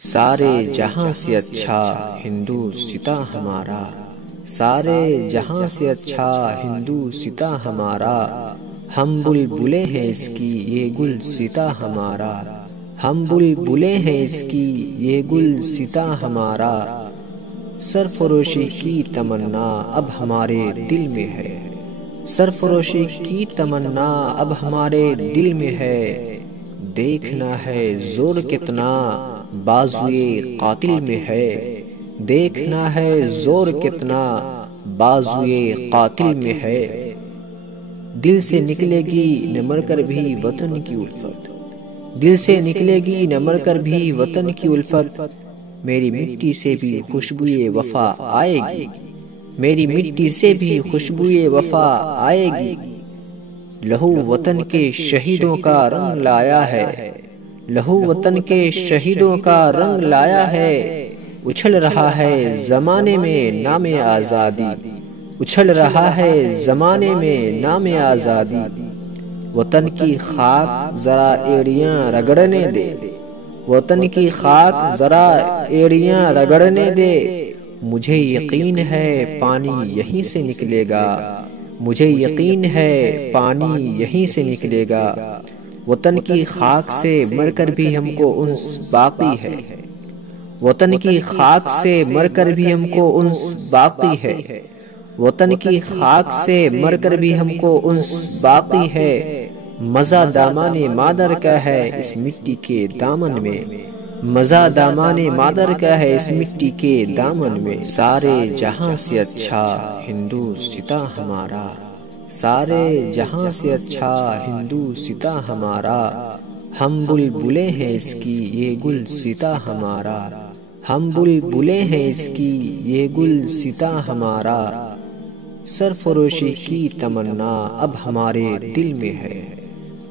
سارے جہاں سے اچھا ہندوستاں ہمارا، سارے جہاں سے اچھا ہندوستاں ہمارا، ہم بلبلیں ہیں اس کی یہ گلستاں ہمارا، ہم بلبلیں ہیں اس کی یہ گلستاں ہمارا، سرفروشی کی تمنا اب ہمارے دل میں ہے، سرفروشی کی تمنا اب ہمارے دل میں ہے، دیکھنا ہے زور کتنا بازوئے قاتل میں ہے، دیکھنا ہے زور کتنا بازوئے قاتل میں ہے، دل سے نکلے گی نہ مر کر بھی وطن کی الفت، دل سے نکلے گی نہ مر کر بھی وطن کی الفت، میری مٹی سے بھی خوشبوئے وفا آئے گی، میری مٹی سے بھی خوشبوئے وفا آئے گی، لہو وطن کے شہیدوں کا رنگ لایا ہے، لہو وطن کے شہیدوں کا رنگ لایا ہے، اچھل رہا ہے زمانے میں نام آزادی، اچھل رہا ہے زمانے میں نام آزادی، وطن کی خاک ذرا ایڑیاں رگڑنے دے، وطن کی خاک ذرا ایڑیاں رگڑنے دے، مجھے یقین ہے پانی یہیں سے نکلے گا، مجھے یقین ہے پانی یہیں سے نکلے گا، وطن کی خاک سے مر کر بھی ہم کو انس باقی ہے، وطن کی خاک سے مر کر بھی ہم کو انس باقی ہے، وطن کی خاک سے مر کر بھی ہم کو انس باقی ہے، مزہ دامان مادر کا ہے اس مٹی کے دامن میں، مزہ دامان مادر کا ہے اس مٹی کے دامن میں، سارے جہاں سے اچھا ہندوستاں ہمارا، سارے جہاں سے اچھا ہندوستاں ہمارا، ہم بلبلیں ہیں اس کی یہ گلستاں ہمارا، ہم بلبلیں ہیں اس کی یہ گلستاں ہمارا، سرفروشی کی تمنا اب ہمارے دل میں ہے،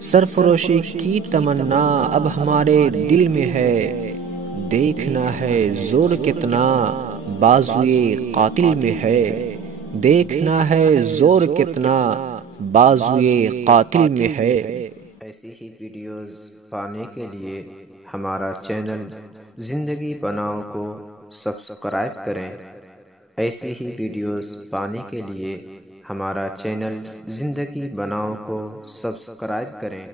سرفروشی کی تمنا اب ہمارے دل میں ہے، دیکھنا ہے زور کتنا بازوئے قاتل میں ہے، دیکھنا ہے زور کتنا بازوئے قاتل میں ہے۔ ایسی ہی ویڈیوز پانے کے لیے ہمارا چینل زندگی بناؤ کو سبسکرائب کریں، ایسی ہی ویڈیوز پانے کے لیے ہمارا چینل زندگی بناؤ کو سبسکرائب کریں۔